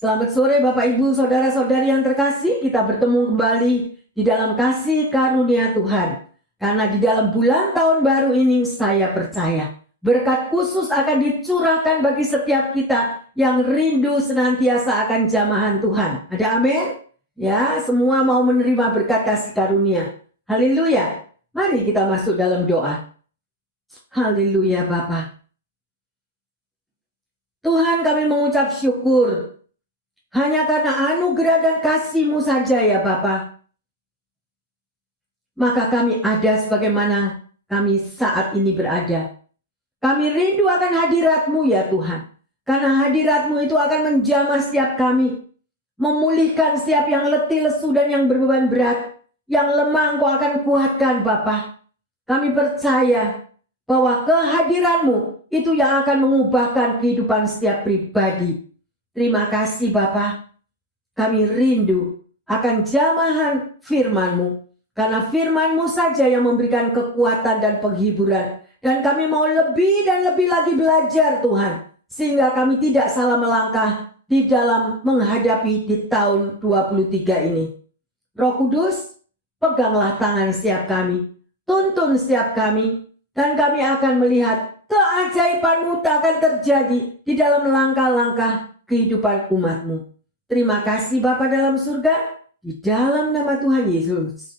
Selamat sore Bapak Ibu Saudara-saudari yang terkasih, kita bertemu kembali di dalam kasih karunia Tuhan. Karena di dalam bulan tahun baru ini saya percaya berkat khusus akan dicurahkan bagi setiap kita yang rindu senantiasa akan jamahan Tuhan. Ada amin? Ya, semua mau menerima berkat kasih karunia. Haleluya. Mari kita masuk dalam doa. Haleluya Bapa. Tuhan, kami mengucap syukur hanya karena anugerah dan kasih-Mu saja ya Bapa. Maka kami ada sebagaimana kami saat ini berada. Kami rindu akan hadirat-Mu ya Tuhan. Karena hadirat-Mu itu akan menjamah setiap kami. Memulihkan setiap yang letih, lesu dan yang berbeban berat. Yang lemah Engkau akan kuatkan Bapa. Kami percaya bahwa kehadiran-Mu itu yang akan mengubahkan kehidupan setiap pribadi. Terima kasih Bapa. Kami rindu akan jamahan firman-Mu. Karena firman-Mu saja yang memberikan kekuatan dan penghiburan. Dan kami mau lebih dan lebih lagi belajar Tuhan. Sehingga kami tidak salah melangkah di dalam menghadapi di tahun 23 ini. Roh Kudus, peganglah tangan setiap kami. Tuntun setiap kami. Dan kami akan melihat keajaiban-Mu akan terjadi di dalam langkah-langkah kehidupan umat-Mu. Terima kasih Bapa dalam surga, di dalam nama Tuhan Yesus.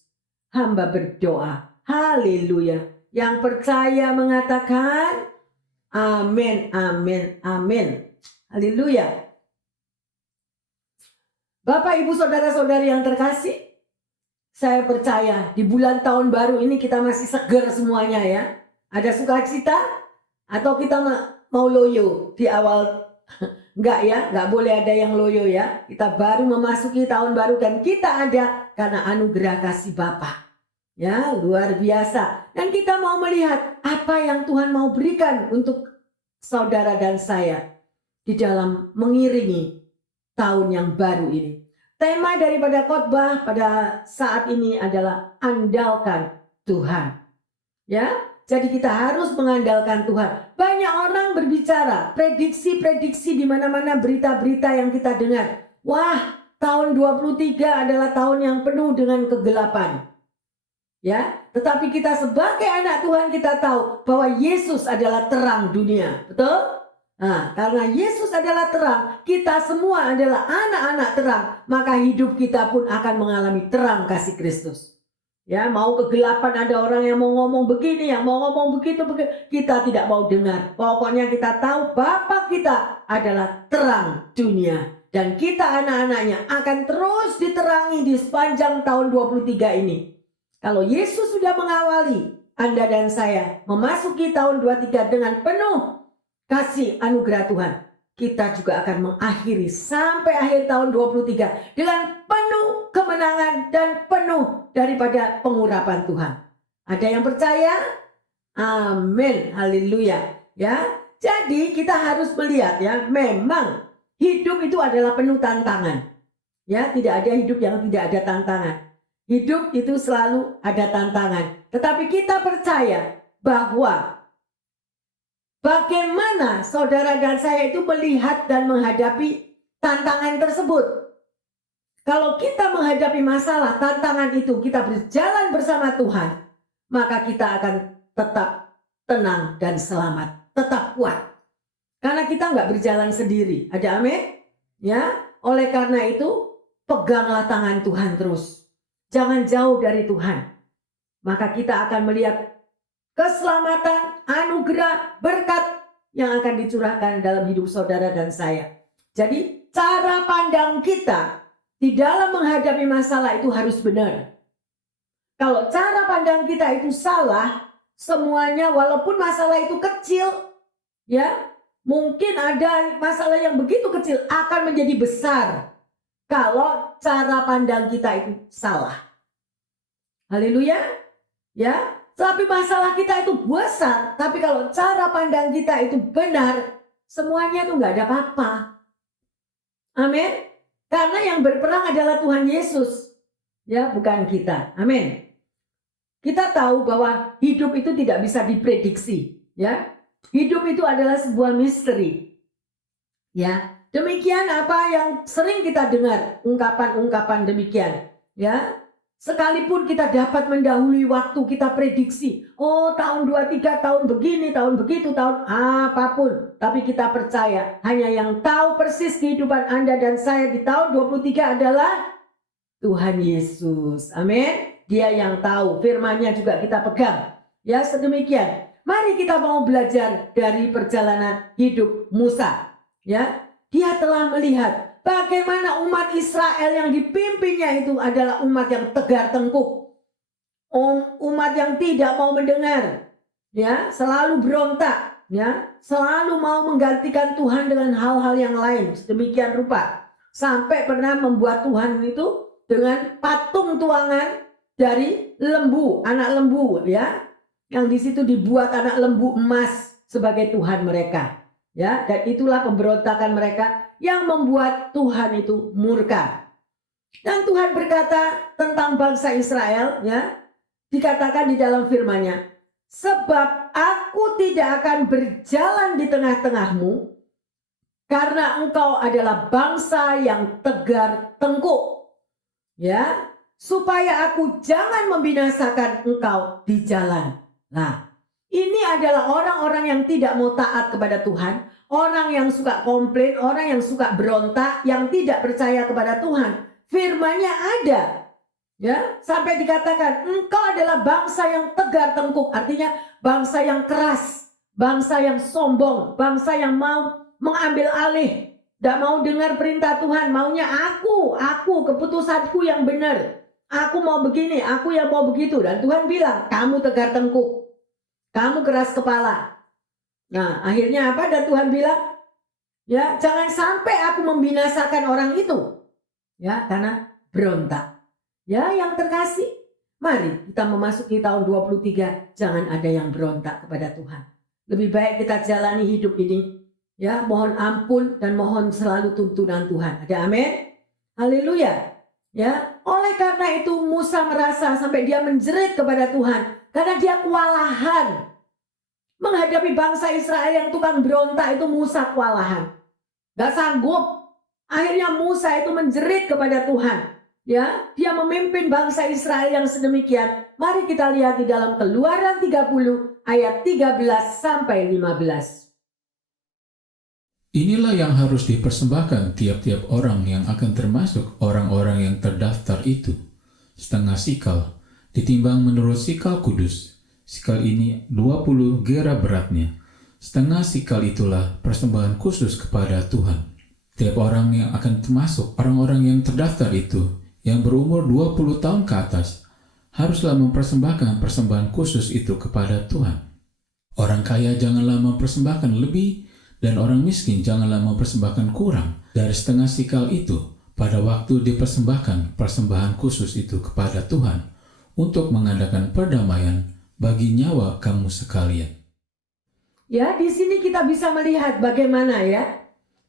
Hamba berdoa, haleluya. Yang percaya mengatakan, amin, amin, amin. Haleluya. Bapak, Ibu, Saudara-saudari yang terkasih, saya percaya di bulan tahun baru ini kita masih seger semuanya ya. Ada sukacita atau kita mau loyo di awal. Enggak ya, enggak boleh ada yang loyo ya. Kita baru memasuki tahun baru dan kita ada karena anugerah kasih Bapa. Ya, luar biasa. Dan kita mau melihat apa yang Tuhan mau berikan untuk saudara dan saya di dalam mengiringi tahun yang baru ini. Tema daripada khotbah pada saat ini adalah andalkan Tuhan. Ya, jadi kita harus mengandalkan Tuhan. Banyak orang berbicara, prediksi-prediksi di mana-mana berita-berita yang kita dengar. Wah, tahun 23 adalah tahun yang penuh dengan kegelapan. Ya, tetapi kita sebagai anak Tuhan kita tahu bahwa Yesus adalah terang dunia. Betul? Nah, karena Yesus adalah terang, kita semua adalah anak-anak terang, maka hidup kita pun akan mengalami terang kasih Kristus. Ya, mau kegelapan ada orang yang mau ngomong begini, yang mau ngomong begitu, kita tidak mau dengar. Pokoknya kita tahu Bapa kita adalah terang dunia. Dan kita anak-anaknya akan terus diterangi di sepanjang tahun 23 ini. Kalau Yesus sudah mengawali Anda dan saya memasuki tahun 23 dengan penuh kasih anugerah Tuhan, kita juga akan mengakhiri sampai akhir tahun 23 dengan penuh kemenangan dan penuh daripada pengurapan Tuhan. Ada yang percaya? Amin. Haleluya. Ya. Jadi kita harus melihat ya, memang hidup itu adalah penuh tantangan. Ya, tidak ada hidup yang tidak ada tantangan. Hidup itu selalu ada tantangan. Tetapi kita percaya bahwa bagaimana saudara dan saya itu melihat dan menghadapi tantangan tersebut. Kalau kita menghadapi masalah, tantangan itu kita berjalan bersama Tuhan, maka kita akan tetap tenang dan selamat, tetap kuat. Karena kita nggak berjalan sendiri. Ada amin? Ya, oleh karena itu peganglah tangan Tuhan terus. Jangan jauh dari Tuhan. Maka kita akan melihat keselamatan, anugerah, berkat yang akan dicurahkan dalam hidup saudara dan saya. Jadi cara pandang kita di dalam menghadapi masalah itu harus benar. Kalau cara pandang kita itu salah, semuanya walaupun masalah itu kecil, ya mungkin ada masalah yang begitu kecil akan menjadi besar. Kalau cara pandang kita itu salah. Haleluya. Ya, tapi masalah kita itu besar. Tapi kalau cara pandang kita itu benar, semuanya tuh nggak ada apa-apa. Amin. Karena yang berperang adalah Tuhan Yesus. Ya, bukan kita. Amin. Kita tahu bahwa hidup itu tidak bisa diprediksi. Ya, hidup itu adalah sebuah misteri. Ya, Demikian apa yang sering kita dengar, ungkapan-ungkapan demikian. Ya, sekalipun kita dapat mendahului waktu, kita prediksi, oh tahun 23, tahun begini, tahun begitu, tahun apapun. Tapi kita percaya, hanya yang tahu persis kehidupan Anda dan saya di tahun 23 adalah Tuhan Yesus. Amin. Dia yang tahu, firman-Nya juga kita pegang. Ya, sedemikian. Mari kita mau belajar dari perjalanan hidup Musa. Ya, dia telah melihat bagaimana umat Israel yang dipimpinnya itu adalah umat yang tegar tengkuk. Umat yang tidak mau mendengar. Ya, selalu berontak. Ya, selalu mau menggantikan Tuhan dengan hal-hal yang lain. Sedemikian rupa. Sampai pernah membuat Tuhan itu dengan patung tuangan dari lembu, anak lembu, ya. Yang di situ dibuat anak lembu emas sebagai Tuhan mereka. Ya, dan itulah pemberontakan mereka yang membuat Tuhan itu murka. Dan Tuhan berkata tentang bangsa Israel, ya, dikatakan di dalam firman-Nya, sebab aku tidak akan berjalan di tengah-tengahmu, karena engkau adalah bangsa yang tegar tengkuk, ya, supaya aku jangan membinasakan engkau di jalan. Nah, ini adalah orang-orang yang tidak mau taat kepada Tuhan, orang yang suka komplain, orang yang suka berontak, yang tidak percaya kepada Tuhan. Firman-Nya ada, ya, sampai dikatakan engkau adalah bangsa yang tegar tengkuk, artinya bangsa yang keras, bangsa yang sombong, bangsa yang mau mengambil alih, tidak mau dengar perintah Tuhan, maunya aku, keputusanku yang benar, aku mau begini, aku yang mau begitu. Dan Tuhan bilang, kamu tegar tengkuk, kamu keras kepala. Nah, akhirnya apa? Dan Tuhan bilang, ya, jangan sampai aku membinasakan orang itu. Ya, karena berontak. Ya, yang terkasih, mari kita memasuki tahun 23, jangan ada yang berontak kepada Tuhan. Lebih baik kita jalani hidup ini, ya, mohon ampun dan mohon selalu tuntunan Tuhan. Ada amin? Haleluya. Ya, oleh karena itu Musa merasa sampai dia menjerit kepada Tuhan. Karena dia kewalahan. Menghadapi bangsa Israel yang tukang berontak itu Musa kewalahan. Gak sanggup. Akhirnya Musa itu menjerit kepada Tuhan. Ya, dia memimpin bangsa Israel yang sedemikian. Mari kita lihat di dalam Keluaran 30 ayat 13 sampai 15. Inilah yang harus dipersembahkan tiap-tiap orang yang akan termasuk orang-orang yang terdaftar itu. Setengah sikal, ditimbang menurut sikal kudus. Sikal ini 20 gera beratnya. Setengah sikal itulah persembahan khusus kepada Tuhan. Tiap orang yang akan termasuk orang-orang yang terdaftar itu, yang berumur 20 tahun ke atas, haruslah mempersembahkan persembahan khusus itu kepada Tuhan. Orang kaya janganlah mempersembahkan lebih, dan orang miskin janganlah mempersembahkan kurang dari setengah sikal itu pada waktu dipersembahkan persembahan khusus itu kepada Tuhan untuk mengadakan perdamaian bagi nyawa kamu sekalian. Ya, di sini kita bisa melihat bagaimana, ya,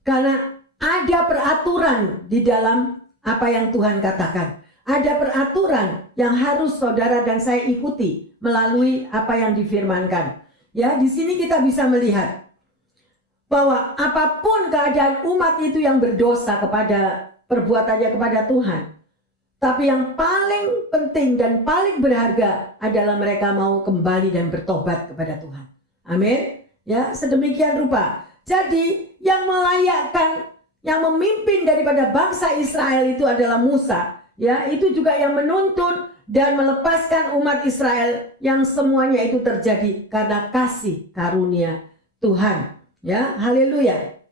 karena ada peraturan di dalam apa yang Tuhan katakan. Ada peraturan yang harus saudara dan saya ikuti melalui apa yang difirmankan. Ya, di sini kita bisa melihat bahwa apapun keadaan umat itu yang berdosa kepada perbuatannya kepada Tuhan, tapi yang paling penting dan paling berharga adalah mereka mau kembali dan bertobat kepada Tuhan. Amin. Ya, sedemikian rupa. Jadi yang melayakkan, yang memimpin daripada bangsa Israel itu adalah Musa. Ya, itu juga yang menuntun dan melepaskan umat Israel, yang semuanya itu terjadi karena kasih karunia Tuhan. Ya, haleluya.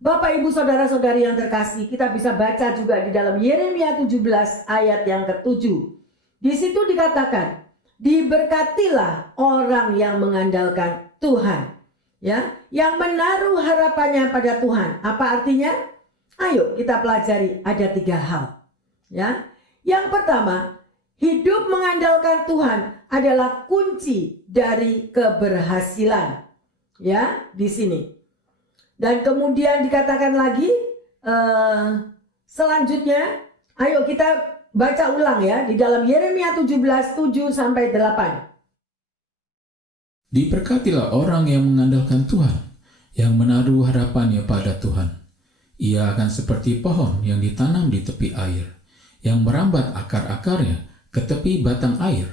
Bapak, Ibu, saudara-saudari yang terkasih, kita bisa baca juga di dalam Yeremia 17 ayat yang ke-7. Di situ dikatakan, diberkatilah orang yang mengandalkan Tuhan, ya, yang menaruh harapannya pada Tuhan. Apa artinya? Ayo kita pelajari, ada 3 hal. Ya, yang pertama, hidup mengandalkan Tuhan adalah kunci dari keberhasilan. Ya, di sini. Dan kemudian dikatakan lagi selanjutnya, ayo kita baca ulang ya di dalam Yeremia 17 7 sampai 8. Diberkatilah orang yang mengandalkan Tuhan, yang menaruh harapannya pada Tuhan. Ia akan seperti pohon yang ditanam di tepi air, yang merambat akar-akarnya ke tepi batang air,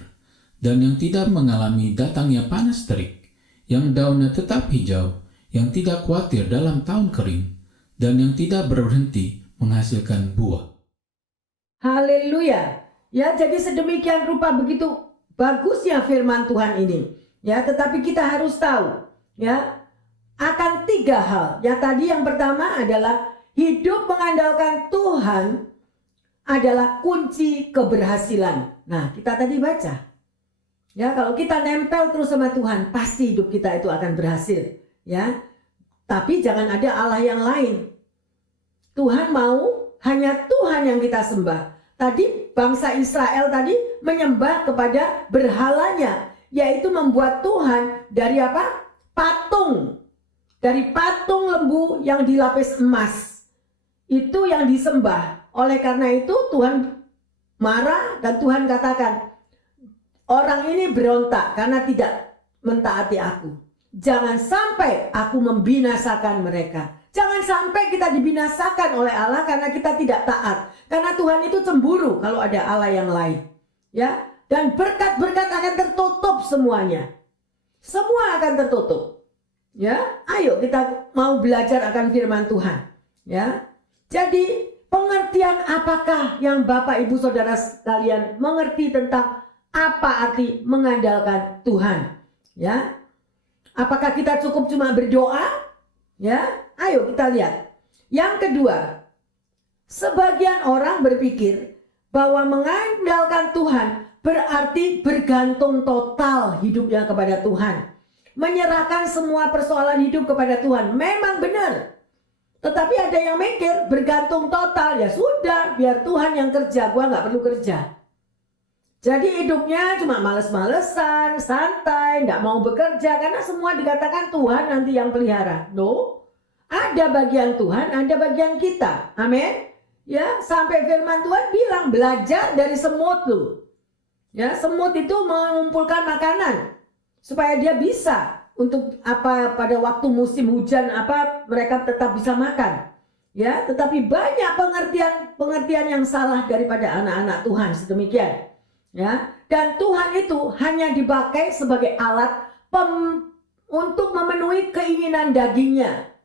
dan yang tidak mengalami datangnya panas terik, yang daunnya tetap hijau, yang tidak khawatir dalam tahun kering, dan yang tidak berhenti menghasilkan buah. Haleluya. Ya, jadi sedemikian rupa begitu bagusnya firman Tuhan ini. Ya, tetapi kita harus tahu ya akan 3 hal. Ya, tadi yang pertama adalah hidup mengandalkan Tuhan adalah kunci keberhasilan. Nah, kita tadi baca. Ya, kalau kita nempel terus sama Tuhan, pasti hidup kita itu akan berhasil. Ya, tapi jangan ada Allah yang lain. Tuhan mau hanya Tuhan yang kita sembah. Tadi bangsa Israel tadi menyembah kepada berhalanya, yaitu membuat Tuhan dari apa? Patung. Dari patung lembu yang dilapis emas. Itu yang disembah. Oleh karena itu Tuhan marah dan Tuhan katakan, orang ini berontak karena tidak mentaati aku. Jangan sampai aku membinasakan mereka. Jangan sampai kita dibinasakan oleh Allah karena kita tidak taat. Karena Tuhan itu cemburu kalau ada Allah yang lain. Ya, dan berkat-berkat akan tertutup semuanya. Semua akan tertutup. Ya, ayo kita mau belajar akan firman Tuhan. Ya. Jadi, pengertian apakah yang Bapak Ibu Saudara sekalian mengerti tentang apa arti mengandalkan Tuhan? Ya. Apakah kita cukup cuma berdoa? Ya, ayo kita lihat. Yang kedua, sebagian orang berpikir bahwa mengandalkan Tuhan berarti bergantung total hidupnya kepada Tuhan. Menyerahkan semua persoalan hidup kepada Tuhan. Memang benar. Tetapi ada yang mikir bergantung total. Ya sudah, biar Tuhan yang kerja, gua nggak perlu kerja. Jadi hidupnya cuma males-malesan, santai, nggak mau bekerja karena semua dikatakan Tuhan nanti yang pelihara. No, ada bagian Tuhan, ada bagian kita. Amin. Ya, sampai firman Tuhan bilang belajar dari semut lu. Ya, semut itu mengumpulkan makanan supaya dia bisa untuk apa pada waktu musim hujan apa mereka tetap bisa makan. Ya, tetapi banyak pengertian yang salah daripada anak-anak Tuhan sedemikian. Ya, dan Tuhan itu hanya dipakai sebagai alat untuk memenuhi keinginan dagingnya.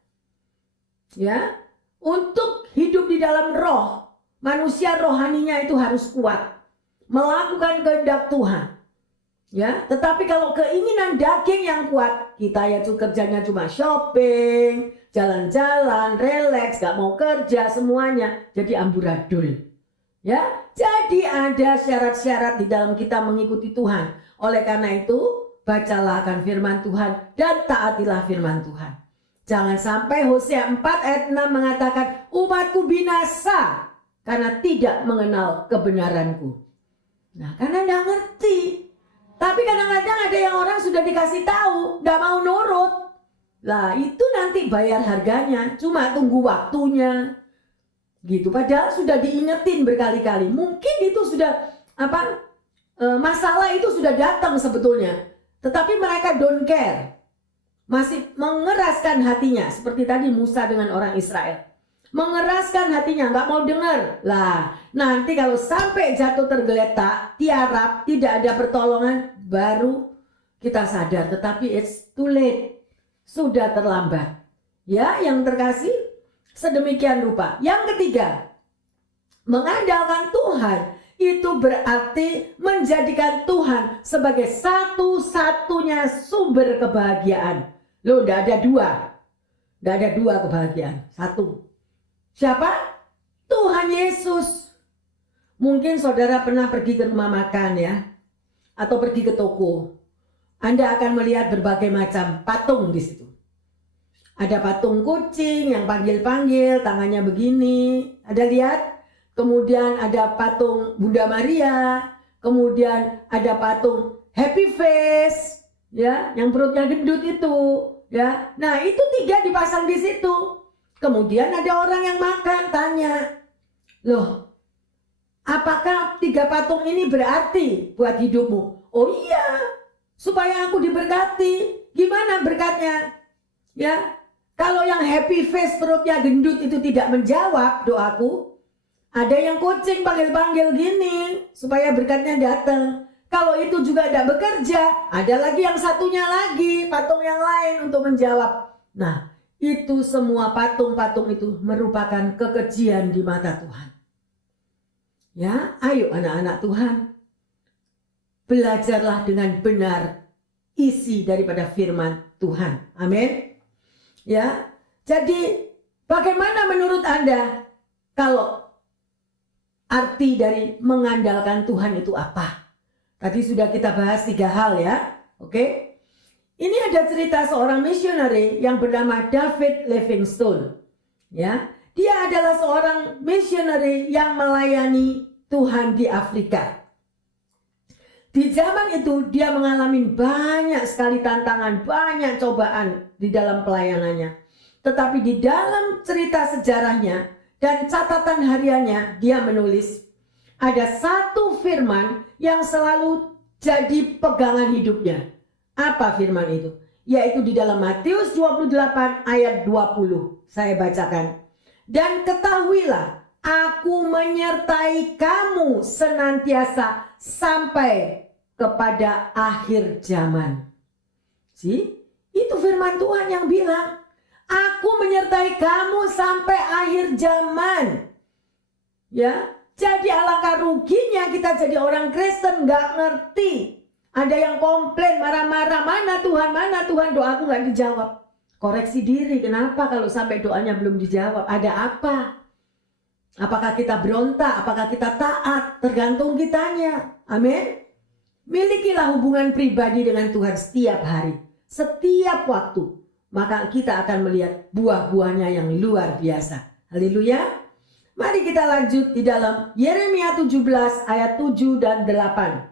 Ya, untuk hidup di dalam roh, manusia rohaninya itu harus kuat, melakukan kehendak Tuhan. Ya, tetapi kalau keinginan daging yang kuat, kita ya kerjanya cuma shopping, jalan-jalan, relax, gak mau kerja semuanya, jadi amburadul. Ya, jadi ada syarat-syarat di dalam kita mengikuti Tuhan. Oleh karena itu, bacalah akan firman Tuhan dan taatilah firman Tuhan. Jangan sampai Hosea 4 ayat 6 mengatakan, umatku binasa karena tidak mengenal kebenaranku. Nah, karena nggak ngerti. Tapi kadang-kadang ada yang orang sudah dikasih tahu, nggak mau nurut. Lah, itu nanti bayar harganya, cuma tunggu waktunya. Gitu, padahal sudah diingetin berkali-kali. Mungkin itu sudah masalah itu sudah datang sebetulnya, tetapi mereka don't care, masih mengeraskan hatinya seperti tadi Musa dengan orang Israel, mengeraskan hatinya, nggak mau dengar. Lah, nanti kalau sampai jatuh tergeletak, tiarap, tidak ada pertolongan, baru kita sadar. Tetapi it's too late, sudah terlambat. Ya, yang terkasih. Sedemikian rupa. Yang ketiga, mengandalkan Tuhan itu berarti menjadikan Tuhan sebagai satu-satunya sumber kebahagiaan. Loh, tidak ada dua. Tidak ada dua kebahagiaan. Satu. Siapa? Tuhan Yesus. Mungkin saudara pernah pergi ke rumah makan ya, atau pergi ke toko. Anda akan melihat berbagai macam patung di situ. Ada patung kucing yang panggil-panggil, tangannya begini. Ada lihat? Kemudian ada patung Bunda Maria. Kemudian ada patung Happy Face, ya, yang perutnya gendut itu, ya. Nah, itu 3 dipasang di situ. Kemudian ada orang yang makan, tanya, loh, apakah 3 patung ini berarti buat hidupmu? Oh iya, supaya aku diberkati. Gimana berkatnya? Ya. Kalau yang happy face perutnya gendut itu tidak menjawab doaku, ada yang coaching panggil-panggil gini supaya berkatnya datang. Kalau itu juga tidak bekerja, ada lagi yang satunya lagi, patung yang lain untuk menjawab. Nah, itu semua patung-patung itu merupakan kekejian di mata Tuhan. Ya, ayo anak-anak Tuhan, belajarlah dengan benar isi daripada firman Tuhan. Amin. Ya, jadi bagaimana menurut Anda kalau arti dari mengandalkan Tuhan itu apa? Tadi sudah kita bahas 3 hal ya. Oke. Ini ada cerita seorang missionary yang bernama David Livingstone. Ya, dia adalah seorang missionary yang melayani Tuhan di Afrika. Di zaman itu dia mengalami banyak sekali tantangan, banyak cobaan di dalam pelayanannya. Tetapi di dalam cerita sejarahnya dan catatan hariannya dia menulis ada satu firman yang selalu jadi pegangan hidupnya. Apa firman itu? Yaitu di dalam Matius 28 ayat 20. Saya bacakan. Dan ketahuilah, aku menyertai kamu senantiasa sampai kepada akhir zaman. Itu firman Tuhan yang bilang, aku menyertai kamu sampai akhir zaman. Ya, jadi alangkah ruginya kita jadi orang Kristen nggak ngerti. Ada yang komplain, marah-marah, mana Tuhan, doaku nggak dijawab. Koreksi diri, kenapa kalau sampai doanya belum dijawab? Ada apa? Apakah kita berontak? Apakah kita taat? Tergantung kitanya. Amin. Milikilah hubungan pribadi dengan Tuhan setiap hari, setiap waktu. Maka kita akan melihat buah-buahnya yang luar biasa. Haleluya. Mari kita lanjut di dalam Yeremia 17 ayat 7 dan 8.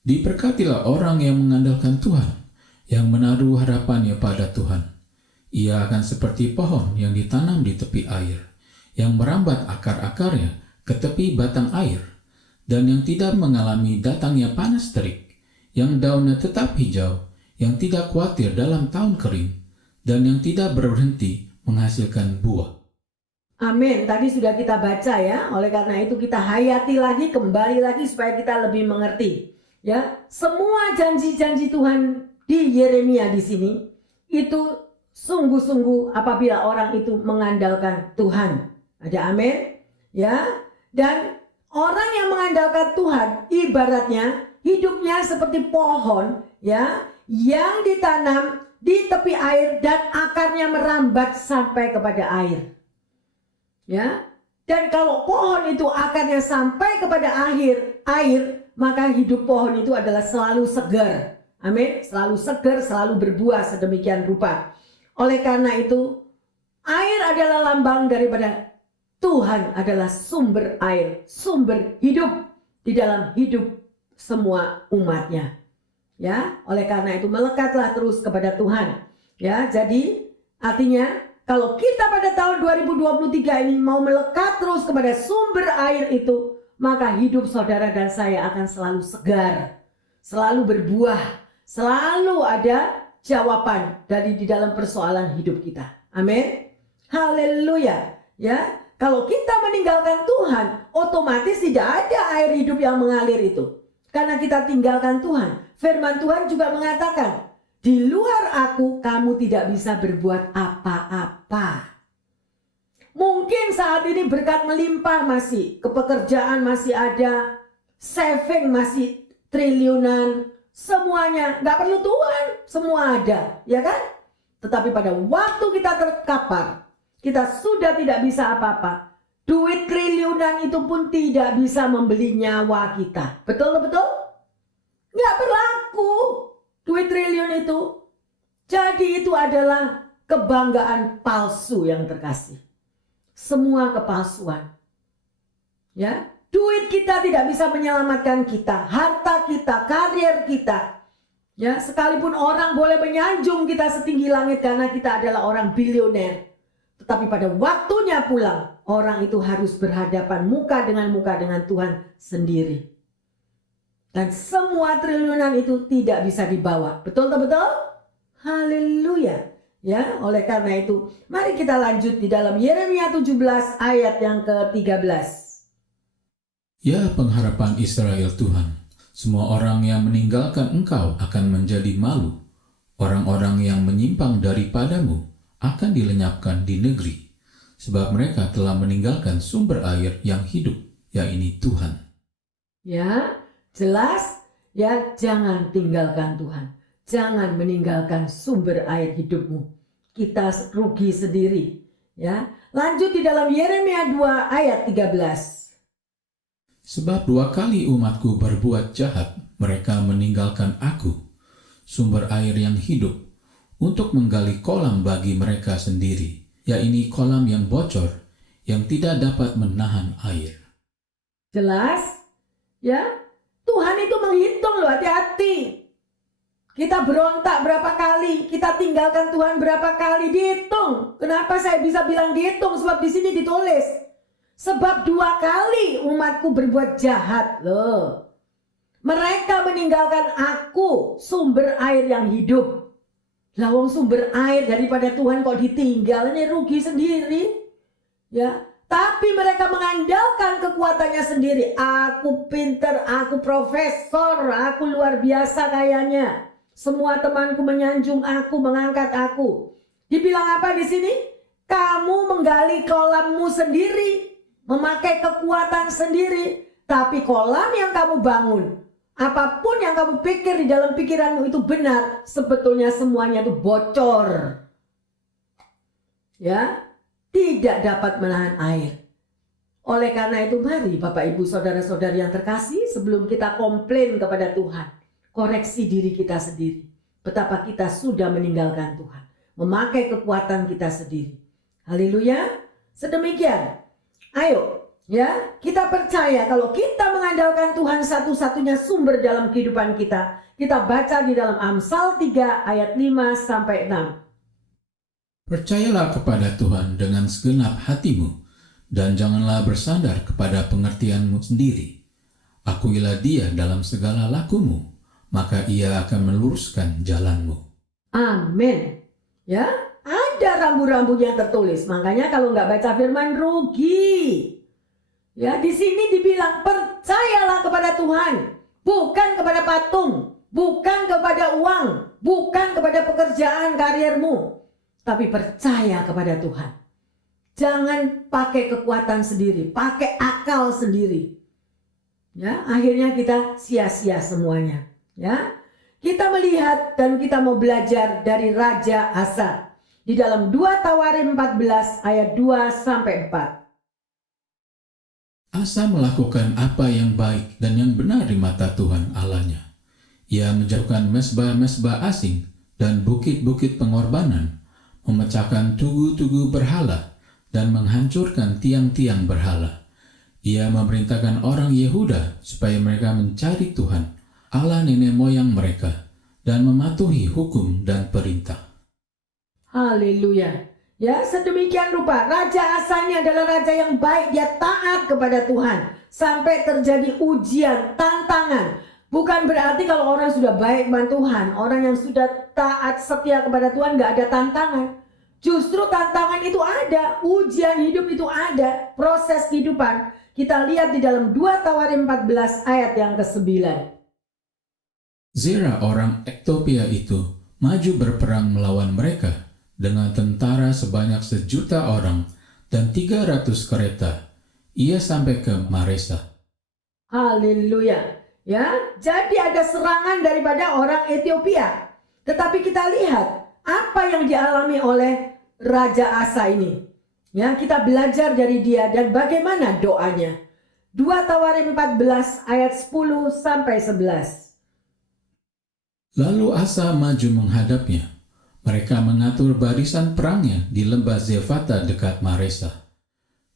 Diberkatilah orang yang mengandalkan Tuhan, yang menaruh harapannya pada Tuhan. Ia akan seperti pohon yang ditanam di tepi air, yang merambat akar-akarnya ke tepi batang air, dan yang tidak mengalami datangnya panas terik, yang daunnya tetap hijau, yang tidak khawatir dalam tahun kering, dan yang tidak berhenti menghasilkan buah. Amin. Tadi sudah kita baca ya. Oleh karena itu kita hayati lagi, kembali lagi supaya kita lebih mengerti. Ya, semua janji-janji Tuhan di Yeremia di sini itu sungguh-sungguh apabila orang itu mengandalkan Tuhan. Ada amin? Ya. Dan orang yang mengandalkan Tuhan ibaratnya hidupnya seperti pohon ya yang ditanam di tepi air dan akarnya merambat sampai kepada air. Ya, dan kalau pohon itu akarnya sampai kepada air, maka hidup pohon itu adalah selalu segar. Amin, selalu segar, selalu berbuah sedemikian rupa. Oleh karena itu, air adalah lambang daripada Tuhan adalah sumber air, sumber hidup di dalam hidup semua umatnya. Ya, oleh karena itu melekatlah terus kepada Tuhan. Ya, jadi artinya kalau kita pada tahun 2023 ini mau melekat terus kepada sumber air itu, maka hidup saudara dan saya akan selalu segar, selalu berbuah, selalu ada jawaban dari di dalam persoalan hidup kita. Amin. Haleluya. Ya, kalau kita meninggalkan Tuhan, otomatis tidak ada air hidup yang mengalir itu. Karena kita tinggalkan Tuhan. Firman Tuhan juga mengatakan, di luar aku kamu tidak bisa berbuat apa-apa. Mungkin saat ini berkat melimpah masih, kepekerjaan masih ada, saving masih triliunan, semuanya nggak perlu Tuhan, semua ada, ya kan? Tetapi pada waktu kita terkapar, kita sudah tidak bisa apa-apa. Duit triliunan itu pun tidak bisa membeli nyawa kita. Betul? Nggak berlaku. Duit triliun itu. Jadi itu adalah kebanggaan palsu yang terkasih. Semua kepalsuan. Ya, duit kita tidak bisa menyelamatkan kita, harta kita, karir kita. Ya, sekalipun orang boleh menyanjung kita setinggi langit karena kita adalah orang bilioner. Tetapi pada waktunya pulang, orang itu harus berhadapan muka dengan Tuhan sendiri. Dan semua triliunan itu tidak bisa dibawa. Betul? Haleluya. Ya, oleh karena itu, mari kita lanjut di dalam Yeremia 17 ayat yang ke-13. Ya pengharapan Israel Tuhan, semua orang yang meninggalkan Engkau akan menjadi malu. Orang-orang yang menyimpang daripadamu akan dilenyapkan di negeri, sebab mereka telah meninggalkan sumber air yang hidup, yaitu Tuhan. Ya, jelas ya, jangan tinggalkan Tuhan. Jangan meninggalkan sumber air hidupmu. Kita rugi sendiri. Ya, lanjut di dalam Yeremia 2 ayat 13. Sebab 2 kali umatku berbuat jahat, mereka meninggalkan aku, sumber air yang hidup, untuk menggali kolam bagi mereka sendiri, yaitu kolam yang bocor, yang tidak dapat menahan air. Jelas? Ya, Tuhan itu menghitung loh, hati-hati. Kita berontak berapa kali, kita tinggalkan Tuhan berapa kali, dihitung. Kenapa saya bisa bilang dihitung? Sebab di sini ditulis. Sebab 2 kali umatku berbuat jahat loh. Mereka meninggalkan aku, sumber air yang hidup. Lawang sumber air daripada Tuhan kok ditinggal, ini rugi sendiri. Ya, tapi mereka mengandalkan kekuatannya sendiri. Aku pinter, aku profesor, aku luar biasa kayaknya. Semua temanku menyanjung aku, mengangkat aku. Dibilang apa di sini? Kamu menggali kolammu sendiri, memakai kekuatan sendiri, tapi kolam yang kamu bangun, apapun yang kamu pikir di dalam pikiranmu itu benar, sebetulnya semuanya itu bocor. Ya, tidak dapat menahan air. Oleh karena itu, mari Bapak Ibu Saudara-saudari yang terkasih, sebelum kita komplain kepada Tuhan, koreksi diri kita sendiri. Betapa kita sudah meninggalkan Tuhan, memakai kekuatan kita sendiri. Haleluya. Sedemikian. Ayo, ya, kita percaya kalau kita mengandalkan Tuhan satu-satunya sumber dalam kehidupan kita. Kita baca di dalam Amsal 3 ayat 5 sampai 6. Percayalah kepada Tuhan dengan segenap hatimu, dan janganlah bersandar kepada pengertianmu sendiri. Akuilah Dia dalam segala lakumu, maka Ia akan meluruskan jalanmu. Amin. Ya, ada rambu-rambunya tertulis. Makanya kalau nggak baca firman rugi. Ya, di sini dibilang percayalah kepada Tuhan, bukan kepada patung, bukan kepada uang, bukan kepada pekerjaan kariermu, tapi percaya kepada Tuhan. Jangan pakai kekuatan sendiri, pakai akal sendiri. Ya, akhirnya kita sia-sia semuanya. Ya, kita melihat dan kita mau belajar dari Raja Asa di dalam 2 Tawarim 14 ayat 2 sampai 4. Asa melakukan apa yang baik dan yang benar di mata Tuhan Allahnya. Ia menjauhkan mesbah-mesbah asing dan bukit-bukit pengorbanan, memecahkan tugu-tugu berhala dan menghancurkan tiang-tiang berhala. Ia memerintahkan orang Yehuda supaya mereka mencari Tuhan, Allah nenek moyang mereka, dan mematuhi hukum dan perintah. Haleluya. Ya, sedemikian rupa Raja Asa ini adalah raja yang baik. Dia taat kepada Tuhan sampai terjadi ujian, tantangan. Bukan berarti kalau orang sudah baik dengan Tuhan, orang yang sudah taat setia kepada Tuhan gak ada tantangan. Justru tantangan itu ada, ujian hidup itu ada, proses kehidupan. Kita lihat di dalam 2 Tawarim 14 ayat yang ke-9. Zera orang Ethiopia itu maju berperang melawan mereka dengan tentara sebanyak 1.000.000 orang dan 300 kereta. Ia sampai ke Maresa. Haleluya. Ya, jadi ada serangan daripada orang Ethiopia. Tetapi kita lihat apa yang dialami oleh Raja Asa ini. Ya, kita belajar dari dia dan bagaimana doanya. 2 Tawarim 14 ayat 10 sampai 11. Lalu Asa maju menghadapnya. Mereka mengatur barisan perangnya di lembah Zefata dekat Maresa.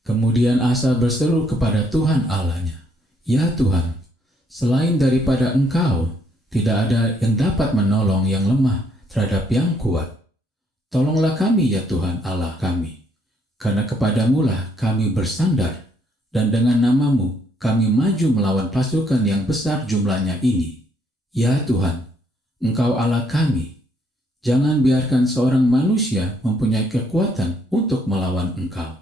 Kemudian Asa berseru kepada Tuhan Allahnya, "Ya Tuhan, selain daripada Engkau, tidak ada yang dapat menolong yang lemah terhadap yang kuat. Tolonglah kami ya Tuhan Allah kami, karena kepadamulah kami bersandar, dan dengan namamu kami maju melawan pasukan yang besar jumlahnya ini. Ya Tuhan, Engkau Allah kami, Jangan biarkan seorang manusia mempunyai kekuatan untuk melawan engkau.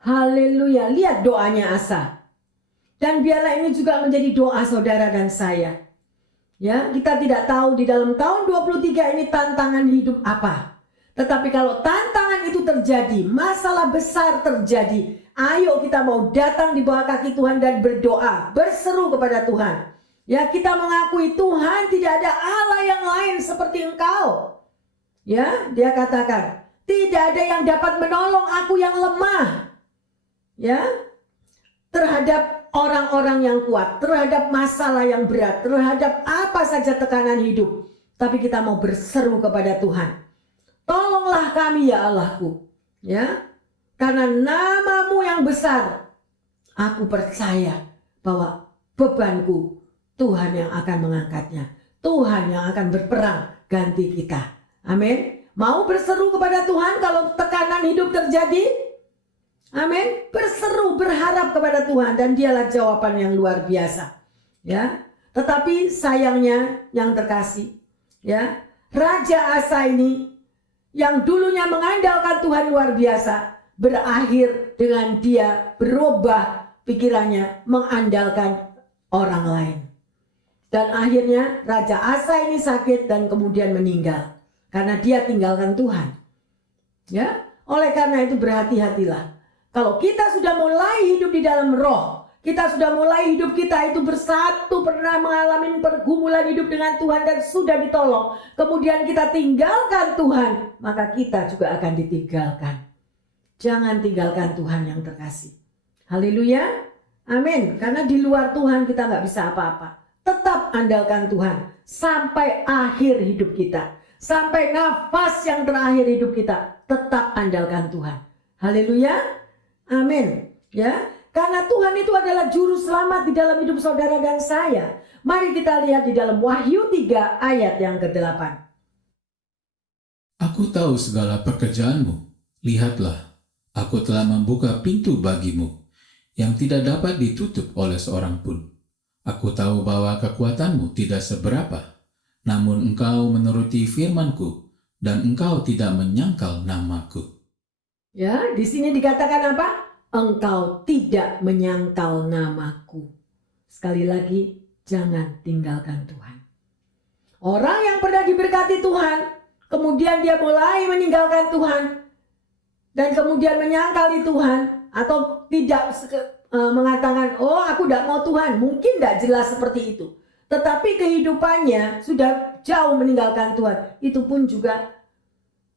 Haleluya, lihat doanya Asa. Dan biarlah ini juga menjadi doa saudara dan saya. Ya, kita tidak tahu di dalam tahun 23 ini tantangan hidup apa. Tetapi kalau tantangan itu terjadi, masalah besar terjadi, ayo kita mau datang di bawah kaki Tuhan dan berdoa, berseru kepada Tuhan. Ya, kita mengakui Tuhan tidak ada Allah yang lain seperti Engkau. Ya, dia katakan, tidak ada yang dapat menolong aku yang lemah. Ya, terhadap orang-orang yang kuat, terhadap masalah yang berat, terhadap apa saja tekanan hidup. Tapi kita mau berseru kepada Tuhan. Tolonglah kami ya Allahku. Ya, karena namamu yang besar, aku percaya bahwa bebanku Tuhan yang akan mengangkatnya. Tuhan yang akan berperang ganti kita. Amin. Mau berseru kepada Tuhan kalau tekanan hidup terjadi? Amin. Berseru, berharap kepada Tuhan dan dialah jawaban yang luar biasa. Ya. Tetapi sayangnya yang terkasih, ya, Raja Asa ini yang dulunya mengandalkan Tuhan luar biasa, berakhir dengan dia berubah pikirannya mengandalkan orang lain. Dan akhirnya Raja Asa ini sakit dan kemudian meninggal karena dia tinggalkan Tuhan. Ya, oleh karena itu berhati-hatilah. Kalau kita sudah mulai hidup di dalam roh, kita sudah mulai hidup kita itu bersatu, pernah mengalami pergumulan hidup dengan Tuhan dan sudah ditolong, kemudian kita tinggalkan Tuhan, maka kita juga akan ditinggalkan. Jangan tinggalkan Tuhan yang terkasih. Haleluya. Amin. Karena di luar Tuhan kita nggak bisa apa-apa. Tetap andalkan Tuhan sampai akhir hidup kita. Sampai nafas yang terakhir hidup kita, tetap andalkan Tuhan. Haleluya. Amin. Ya, karena Tuhan itu adalah juru selamat di dalam hidup saudara dan saya. Mari kita lihat di dalam Wahyu 3 ayat yang ke-8. Aku tahu segala pekerjaanmu. Lihatlah, aku telah membuka pintu bagimu yang tidak dapat ditutup oleh seorang pun. Aku tahu bahwa kekuatanmu tidak seberapa, namun engkau menuruti firman-Ku dan engkau tidak menyangkal nama-Ku. Ya, di sini dikatakan apa? Engkau tidak menyangkal nama-Ku. Sekali lagi, jangan tinggalkan Tuhan. Orang yang pernah diberkati Tuhan, kemudian dia mulai meninggalkan Tuhan, dan kemudian menyangkali Tuhan, atau tidak mengatakan, oh aku tidak mau Tuhan. Mungkin tidak jelas seperti itu. Tetapi kehidupannya sudah jauh meninggalkan Tuhan. Itu pun juga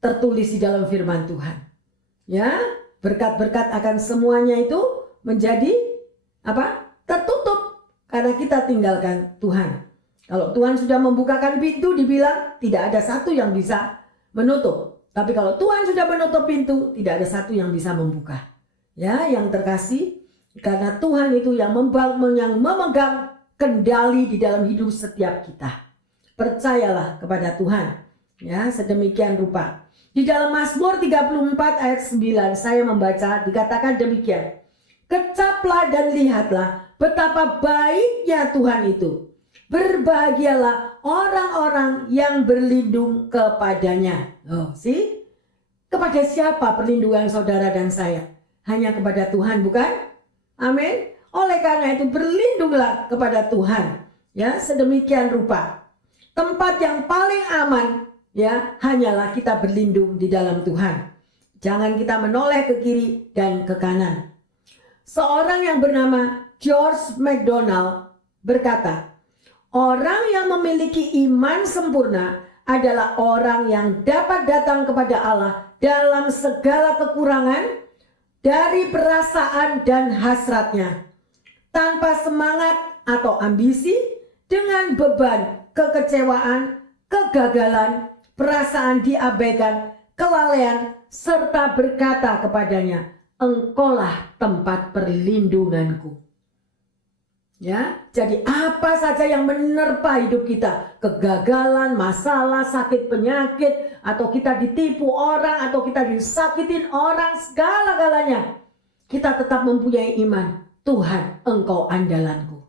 tertulis di dalam firman Tuhan. Ya, berkat-berkat akan semuanya itu menjadi apa? Tertutup karena kita tinggalkan Tuhan. Kalau Tuhan sudah membukakan pintu, dibilang tidak ada satu yang bisa menutup. Tapi kalau Tuhan sudah menutup pintu, tidak ada satu yang bisa membuka. Ya, yang terkasih, karena Tuhan itu yang memegang kendali di dalam hidup setiap kita. Percayalah kepada Tuhan. Ya, sedemikian rupa. Di dalam Mazmur 34 ayat 9 saya membaca, dikatakan demikian. Kecaplah dan lihatlah betapa baiknya Tuhan itu. Berbahagialah orang-orang yang berlindung kepadanya. Oh, sih? Kepada siapa perlindungan saudara dan saya? Hanya kepada Tuhan, bukan? Amin. Oleh karena itu berlindunglah kepada Tuhan. Ya, sedemikian rupa. Tempat yang paling aman, ya, hanyalah kita berlindung di dalam Tuhan. Jangan kita menoleh ke kiri dan ke kanan. Seorang yang bernama George MacDonald berkata, orang yang memiliki iman sempurna adalah orang yang dapat datang kepada Allah dalam segala kekurangan dari perasaan dan hasratnya, tanpa semangat atau ambisi, dengan beban, kekecewaan, kegagalan, perasaan diabaikan, kelalaian, serta berkata kepadanya, engkaulah tempat perlindunganku. Ya, jadi apa saja yang menerpa hidup kita, kegagalan, masalah, sakit, penyakit, atau kita ditipu orang, atau kita disakitin orang, segala-galanya, kita tetap mempunyai iman. Tuhan, engkau andalanku.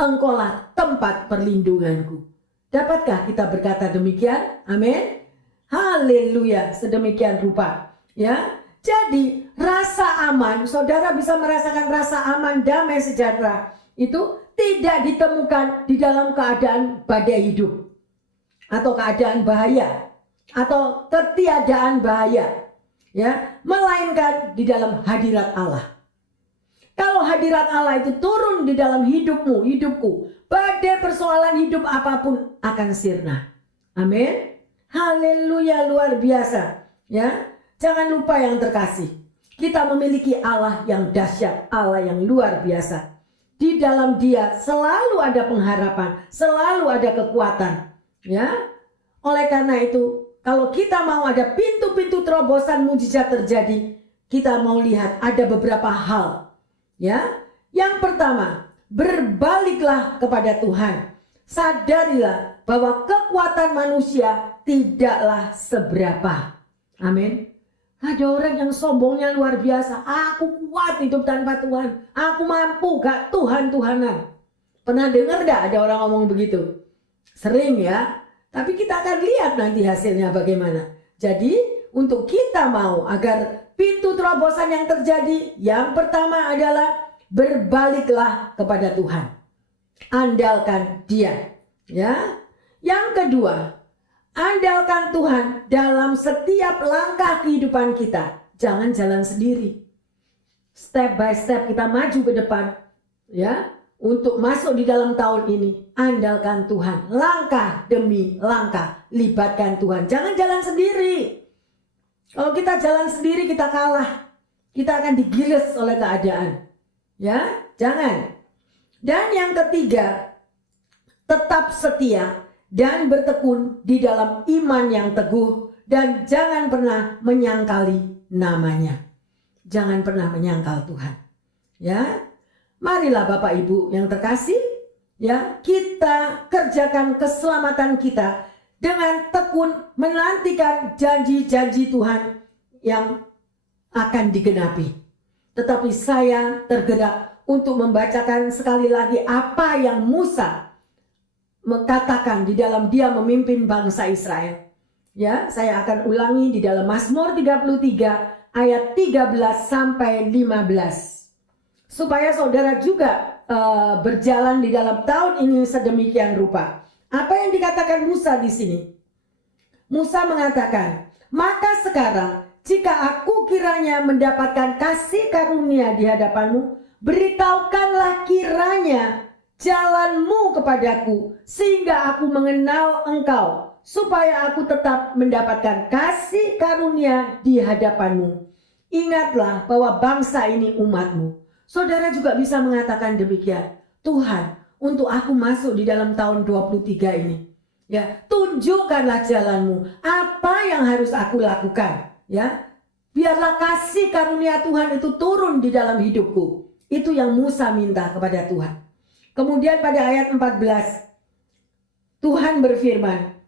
Engkaulah tempat perlindunganku. Dapatkah kita berkata demikian? Amin. Haleluya, sedemikian rupa. Ya, jadi rasa aman, saudara bisa merasakan rasa aman, damai, sejahtera itu tidak ditemukan di dalam keadaan badai hidup atau keadaan bahaya atau ketiadaan bahaya, ya, melainkan di dalam hadirat Allah. Kalau hadirat Allah itu turun di dalam hidupmu, hidupku, badai persoalan hidup apapun akan sirna. Amin. Haleluya, luar biasa. Ya, jangan lupa yang terkasih, kita memiliki Allah yang dahsyat, Allah yang luar biasa. Di dalam Dia selalu ada pengharapan, selalu ada kekuatan. Ya, oleh karena itu, kalau kita mau ada pintu-pintu terobosan mujizat terjadi, kita mau lihat ada beberapa hal. Ya, yang pertama, berbaliklah kepada Tuhan. Sadarilah bahwa kekuatan manusia tidaklah seberapa. Amin. Ada orang yang sombongnya luar biasa. Aku kuat hidup tanpa Tuhan. Aku mampu, gak Tuhan-Tuhanan. Pernah dengar gak ada orang ngomong begitu? Sering ya. Tapi kita akan lihat nanti hasilnya bagaimana. Jadi untuk kita mau agar pintu terobosan yang terjadi, yang pertama adalah berbaliklah kepada Tuhan. Andalkan Dia. Ya. Yang kedua, andalkan Tuhan dalam setiap langkah kehidupan kita. Jangan jalan sendiri. Step by step kita maju ke depan. Ya, untuk masuk di dalam tahun ini, andalkan Tuhan. Langkah demi langkah, libatkan Tuhan. Jangan jalan sendiri. Kalau kita jalan sendiri, kita kalah. Kita akan digiles oleh keadaan. Ya, jangan. Dan yang ketiga, tetap setia dan bertekun di dalam iman yang teguh, dan jangan pernah menyangkali namanya. Jangan pernah menyangkal Tuhan. Ya, marilah Bapak Ibu yang terkasih, ya, kita kerjakan keselamatan kita dengan tekun menantikan janji-janji Tuhan yang akan digenapi. Tetapi saya tergerak untuk membacakan sekali lagi apa yang Musa mengatakan di dalam dia memimpin bangsa Israel. Ya, saya akan ulangi di dalam Mazmur 33 ayat 13 sampai 15. Supaya saudara juga berjalan di dalam tahun ini sedemikian rupa. Apa yang dikatakan Musa di sini? Musa mengatakan, "Maka sekarang jika aku kiranya mendapatkan kasih karunia di hadapanmu, beritahukanlah kiranya jalanmu kepadaku, sehingga aku mengenal engkau, supaya aku tetap mendapatkan kasih karunia di hadapanmu. Ingatlah bahwa bangsa ini umatmu." Saudara juga bisa mengatakan demikian. Tuhan, untuk aku masuk di dalam tahun 23 ini, ya, tunjukkanlah jalanmu. Apa yang harus aku lakukan? Ya, biarlah kasih karunia Tuhan itu turun di dalam hidupku. Itu yang Musa minta kepada Tuhan. Kemudian pada ayat 14, Tuhan berfirman,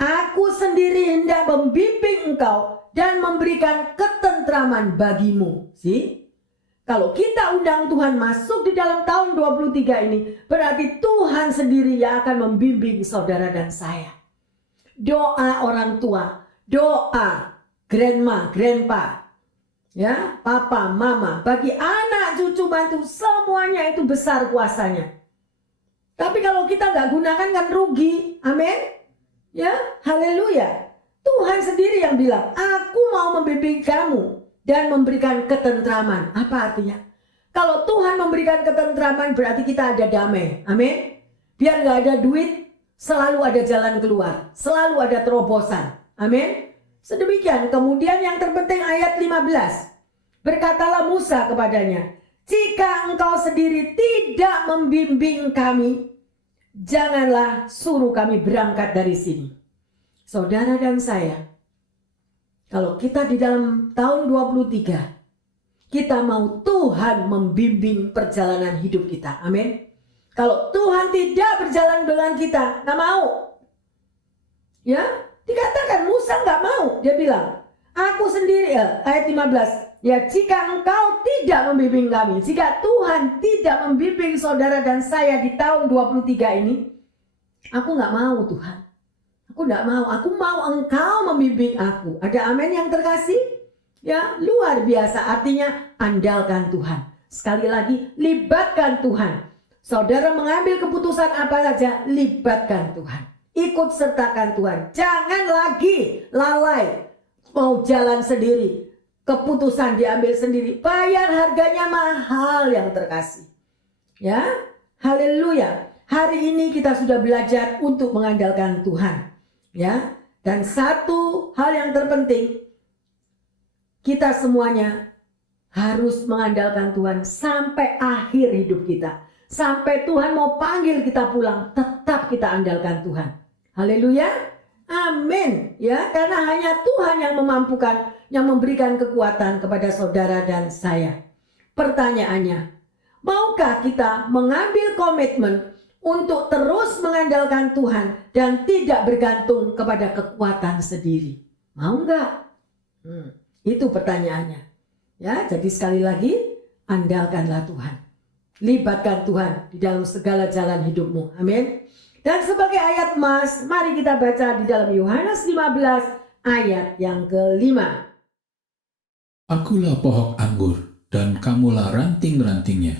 "Aku sendiri hendak membimbing engkau dan memberikan ketentraman bagimu." Kalau kita undang Tuhan masuk di dalam tahun 23 ini, berarti Tuhan sendiri yang akan membimbing saudara dan saya. Doa orang tua, doa grandma, grandpa, ya, papa, mama, bagi anak, cucu, mantu, semuanya itu besar kuasanya. Tapi kalau kita nggak gunakan kan rugi. Amin. Ya, haleluya. Tuhan sendiri yang bilang, "Aku mau membimbing kamu dan memberikan ketentraman." Apa artinya? Kalau Tuhan memberikan ketentraman berarti kita ada damai. Amin. Biar nggak ada duit, selalu ada jalan keluar, selalu ada terobosan. Amin. Sedemikian. Kemudian yang terpenting ayat 15. Berkatalah Musa kepadanya, "Jika engkau sendiri tidak membimbing kami, janganlah suruh kami berangkat dari sini." Saudara dan saya, kalau kita di dalam tahun 23, kita mau Tuhan membimbing perjalanan hidup kita. Amin. Kalau Tuhan tidak berjalan dengan kita, nggak mau. Ya, dikatakan Musa nggak mau. Dia bilang, "Aku sendiri," ayat 15. Ya, jika engkau tidak membimbing kami, jika Tuhan tidak membimbing saudara dan saya di tahun 23 ini, aku nggak mau Tuhan. Aku Aku tidak mau, aku mau Engkau membimbing aku. Ada amin yang terkasih? Ya, luar biasa. Artinya andalkan Tuhan. Sekali lagi, libatkan Tuhan. Saudara mengambil keputusan apa saja, libatkan Tuhan. Ikut sertakan Tuhan. Jangan lagi lalai mau jalan sendiri. Keputusan diambil sendiri. Bayar harganya mahal yang terkasih. Ya, haleluya. Hari ini kita sudah belajar untuk mengandalkan Tuhan. Ya, dan satu hal yang terpenting, kita semuanya harus mengandalkan Tuhan sampai akhir hidup kita. Sampai Tuhan mau panggil kita pulang, tetap kita andalkan Tuhan. Haleluya. Amin. Ya, karena hanya Tuhan yang memampukan, yang memberikan kekuatan kepada saudara dan saya. Pertanyaannya, maukah kita mengambil komitmen untuk terus mengandalkan Tuhan dan tidak bergantung kepada kekuatan sendiri? Mau enggak? Itu pertanyaannya. Ya, jadi sekali lagi, andalkanlah Tuhan. Libatkan Tuhan di dalam segala jalan hidupmu. Amin. Dan sebagai ayat emas, mari kita baca di dalam Yohanes 15 ayat yang kelima. Akulah pohon anggur, dan kamulah ranting-rantingnya.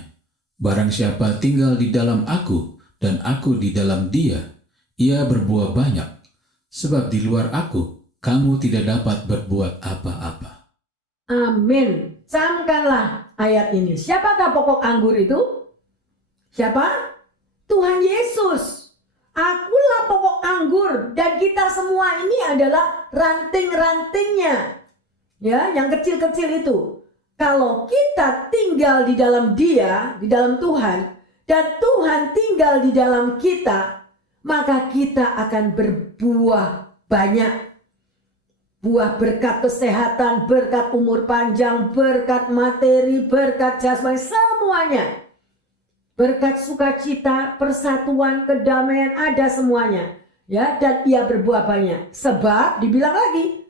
Barang siapa tinggal di dalam aku, dan aku di dalam dia, ia berbuah banyak. Sebab di luar aku, kamu tidak dapat berbuat apa-apa. Amin. Camkanlah ayat ini. Siapakah pokok anggur itu? Siapa? Tuhan Yesus. Akulah pokok anggur dan kita semua ini adalah ranting-rantingnya. Ya, yang kecil-kecil itu. Kalau kita tinggal di dalam Dia, di dalam Tuhan, dan Tuhan tinggal di dalam kita, maka kita akan berbuah banyak. Buah berkat kesehatan, berkat umur panjang, berkat materi, berkat jasmani, semuanya. Berkat sukacita, persatuan, kedamaian, ada semuanya. Ya, dan ia berbuah banyak. Sebab dibilang lagi,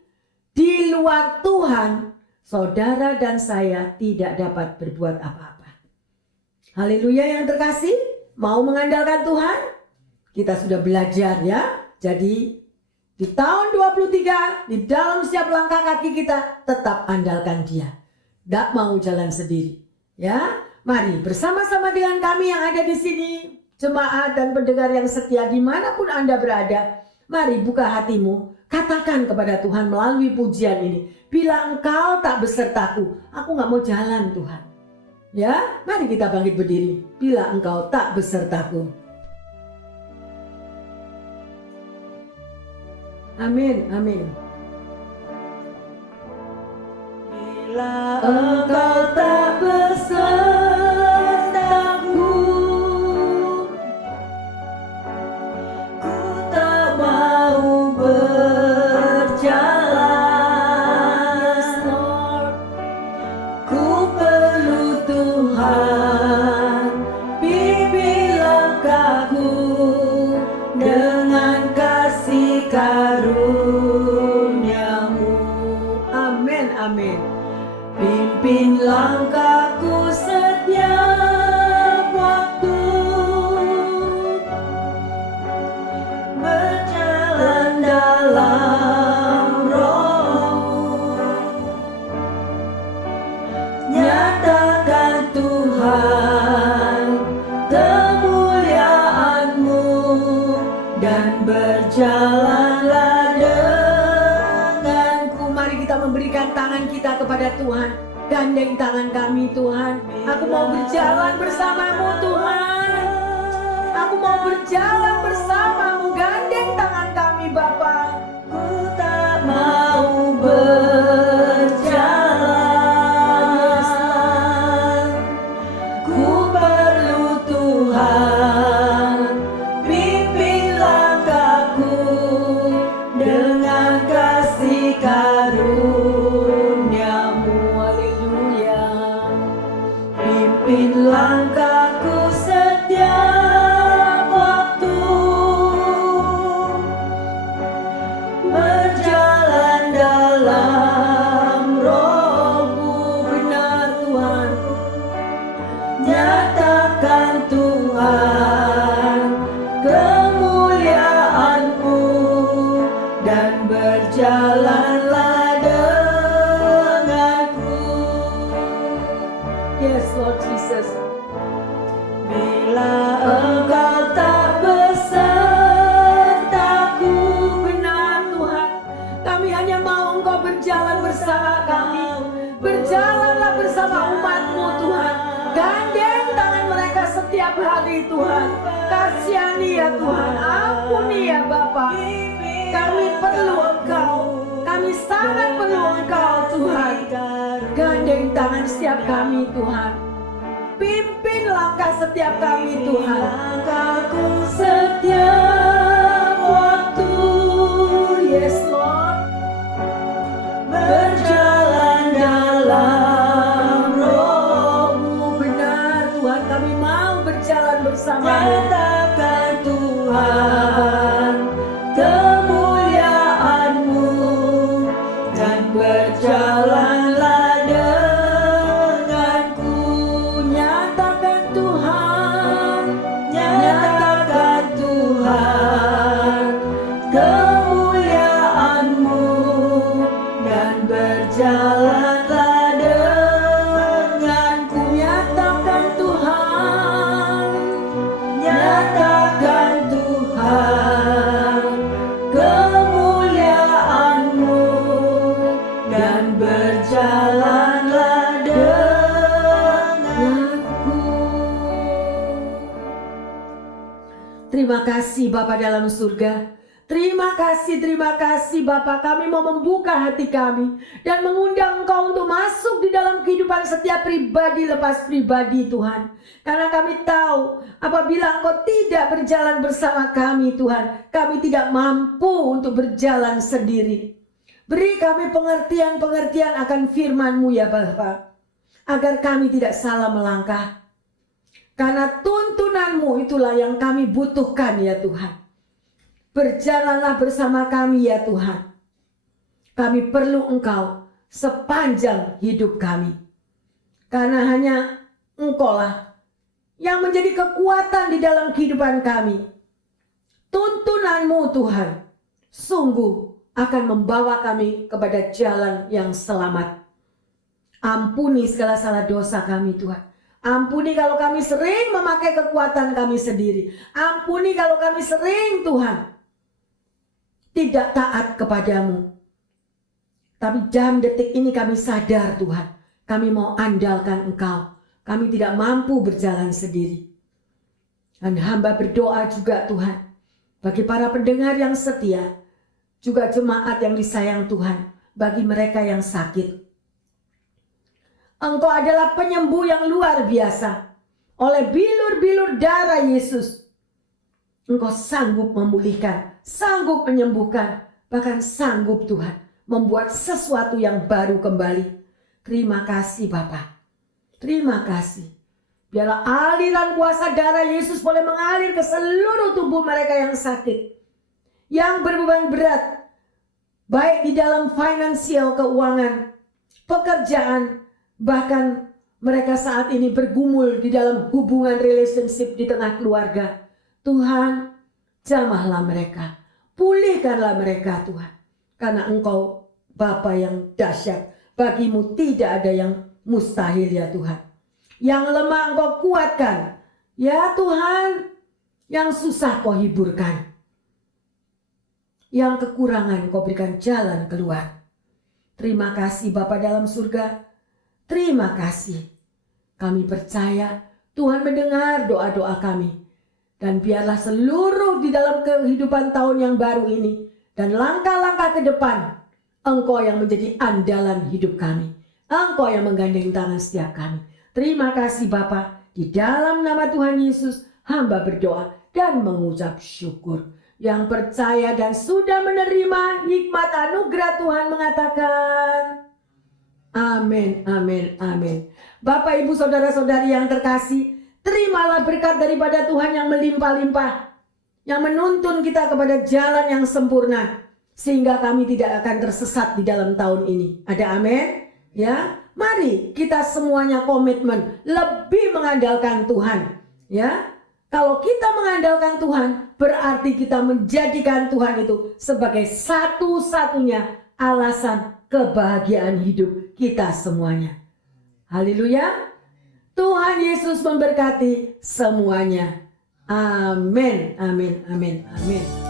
di luar Tuhan, saudara dan saya tidak dapat berbuat apa-apa. Haleluya yang terkasih, mau mengandalkan Tuhan? Kita sudah belajar ya. Jadi di tahun 23, di dalam setiap langkah kaki kita, tetap andalkan Dia. Tidak mau jalan sendiri. Ya, mari bersama-sama dengan kami yang ada di sini, jemaat dan pendengar yang setia dimanapun Anda berada, mari buka hatimu, katakan kepada Tuhan melalui pujian ini, bila Engkau tak besertaku, aku gak mau jalan Tuhan. Ya, mari kita bangkit berdiri, bila Engkau tak besertaku. Amin, amin. Bila Engkau tak besertaku, ku tak mau berjalan. Yes, Lord. Ku perlu Tuhan, bimbing langkahku dengan kasih karuniamu. Amin, amin. Pimpin langkahku setiap waktu, berjalan dalam Roh-Mu. Nyatakan Tuhan kemuliaan-Mu dan berjalanlah denganku. Mari kita memberikan tangan kita kepada Tuhan. Gandeng tangan kami Tuhan. Aku mau berjalan bersama-Mu Tuhan. Aku mau berjalan bersama-Mu. Gandeng tangan kami Bapa. Ku tak mau berjalan. Ku perlu Tuhan, pimpin langkahku dengan kasih karuniamu. Haleluya. Pimpin langkahku setiap waktu, berjalan dalam Roh-Mu. Benar Tuhan. Nyatakan Tuhan kemuliaan-Mu berjalanlah denganku. Yes Lord Jesus. Bila Engkau tak besertaku, benar Tuhan, kami hanya mau Engkau berjalan bersama kami. Berjalanlah bersama umat-Mu Tuhan. Gandeng tangan mereka setiap hari Tuhan. Kasihani ya Tuhan, ampuni ya Bapa. Kami perlu Engkau, kami sangat perlu Engkau Tuhan. Gandeng tangan setiap kami Tuhan. Pimpin langkah setiap kami Tuhan. Langkahku setiap waktu, yes Lord. Berjalan dalam Roh-Mu, benar Tuhan, kami mau berjalan bersama-Mu. Nyatakan Tuhan kemuliaan-Mu dan berjalanlah denganku. Nyatakan Tuhan, nyatakan Tuhan kemuliaan-Mu dan berjalanlah denganku. Nyatakan Tuhan, nyatakan Tuhan kemuliaan-Mu dan berjalanlah denganku. Terima kasih Bapa dalam surga. Terima kasih Bapa, kami mau membuka hati kami dan mengundang Engkau untuk masuk di dalam kehidupan setiap pribadi lepas pribadi Tuhan. Karena kami tahu apabila Engkau tidak berjalan bersama kami Tuhan, kami tidak mampu untuk berjalan sendiri. Beri kami pengertian-pengertian akan firman-Mu ya Bapa, agar kami tidak salah melangkah. Karena tuntunan-Mu itulah yang kami butuhkan ya Tuhan. Berjalanlah bersama kami ya Tuhan. Kami perlu Engkau sepanjang hidup kami. Karena hanya Engkau-lah yang menjadi kekuatan di dalam kehidupan kami. Tuntunan-Mu Tuhan sungguh akan membawa kami kepada jalan yang selamat. Ampuni segala salah dosa kami Tuhan. Ampuni kalau kami sering memakai kekuatan kami sendiri. Ampuni kalau kami sering Tuhan tidak taat kepadamu. Tapi dalam detik ini kami sadar Tuhan, kami mau andalkan Engkau. Kami tidak mampu berjalan sendiri. Dan hamba berdoa juga Tuhan, bagi para pendengar yang setia, juga jemaat yang disayang Tuhan, bagi mereka yang sakit. Engkau adalah penyembuh yang luar biasa. Oleh bilur-bilur darah Yesus, Engkau sanggup memulihkan, sanggup menyembuhkan, bahkan sanggup Tuhan membuat sesuatu yang baru kembali. Terima kasih Bapa. Terima kasih. Biarlah aliran kuasa darah Yesus boleh mengalir ke seluruh tubuh mereka yang sakit, yang berbeban berat, baik di dalam finansial, keuangan, pekerjaan, bahkan mereka saat ini bergumul di dalam hubungan relationship di tengah keluarga. Tuhan, jamahlah mereka, pulihkanlah mereka Tuhan. Karena Engkau Bapa yang dahsyat, bagimu tidak ada yang mustahil ya Tuhan. Yang lemah Engkau kuatkan, ya Tuhan. Yang susah Kau hiburkan, yang kekurangan Kau berikan jalan keluar. Terima kasih Bapa dalam surga. Terima kasih. Kami percaya Tuhan mendengar doa-doa kami. Dan biarlah seluruh di dalam kehidupan tahun yang baru ini dan langkah-langkah ke depan, Engkau yang menjadi andalan hidup kami. Engkau yang menggandeng tangan setiap kami. Terima kasih Bapa. Di dalam nama Tuhan Yesus, hamba berdoa dan mengucap syukur. Yang percaya dan sudah menerima hikmat anugerah Tuhan mengatakan, amin, amin, amin. Bapak, Ibu, Saudara-saudari yang terkasih, terimalah berkat daripada Tuhan yang melimpah-limpah, yang menuntun kita kepada jalan yang sempurna, sehingga kami tidak akan tersesat di dalam tahun ini. Ada amin? Ya, mari kita semuanya komitmen lebih mengandalkan Tuhan. Ya, Kalau kita mengandalkan Tuhan, berarti kita menjadikan Tuhan itu sebagai satu-satunya alasan kebahagiaan hidup kita semuanya. Haleluya. Tuhan Yesus memberkati semuanya. Amin, amin, amin, amin.